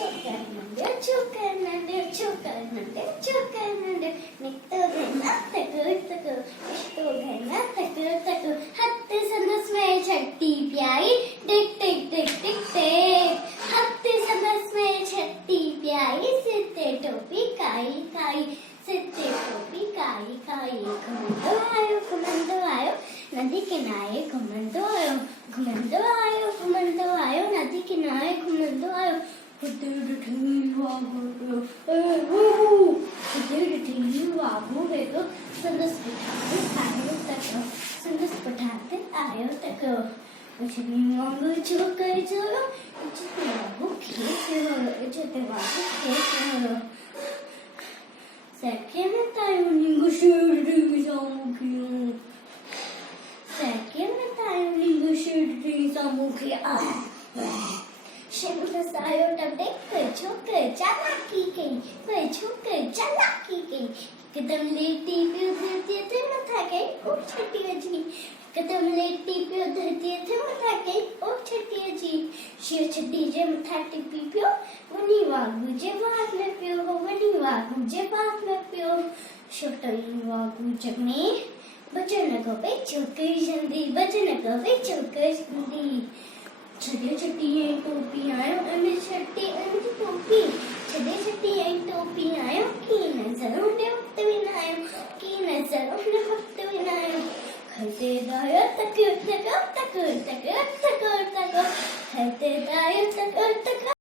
ചോക്കനുണ്ട് നിത്തോ ധന തകു ഇഷ്ടോ ധന തകു हत्ते संदस में छठी प्याई टिक टिक टिक टिक टिक हत्ते संदस में छठी प्याई सिते टोपी काई काई सिते टोपी काई काई घुमंदो आयो नदी किनारे घुमंदो आयो नदी किनारे घुमंदो आयो संदस पठाते आयो तक मुझे भी मांगो छोकर चलो मुझे बाबू खेत हो मुझे बाबू खेत हो सके में तायो निगो शेड जाऊंगी सके में तायो निगो शेड जाऊंगी शेड सायो टपटे छोकर चालाकी की कदम लेटी पे उधरती थे मथा गई ओ छठी अजी कदम लेटी पे उधरती थे मथा गई ओ छठी अजी शिव छठी जे मथा टिपी पियो वनी वागु जे बात में पियो वनी वागु जे बात में पियो छोटई वागु जगने बचन को पे छोकरी जंदी बचन को पे छोकरी जंदी छठे छठी टोपी आयो अने छठी अने टोपी छठे छठी टोपी आयो की नजर उठे वक्त विनायो की नजर उठे वक्त विनायो खते दायो तक खते दायो तक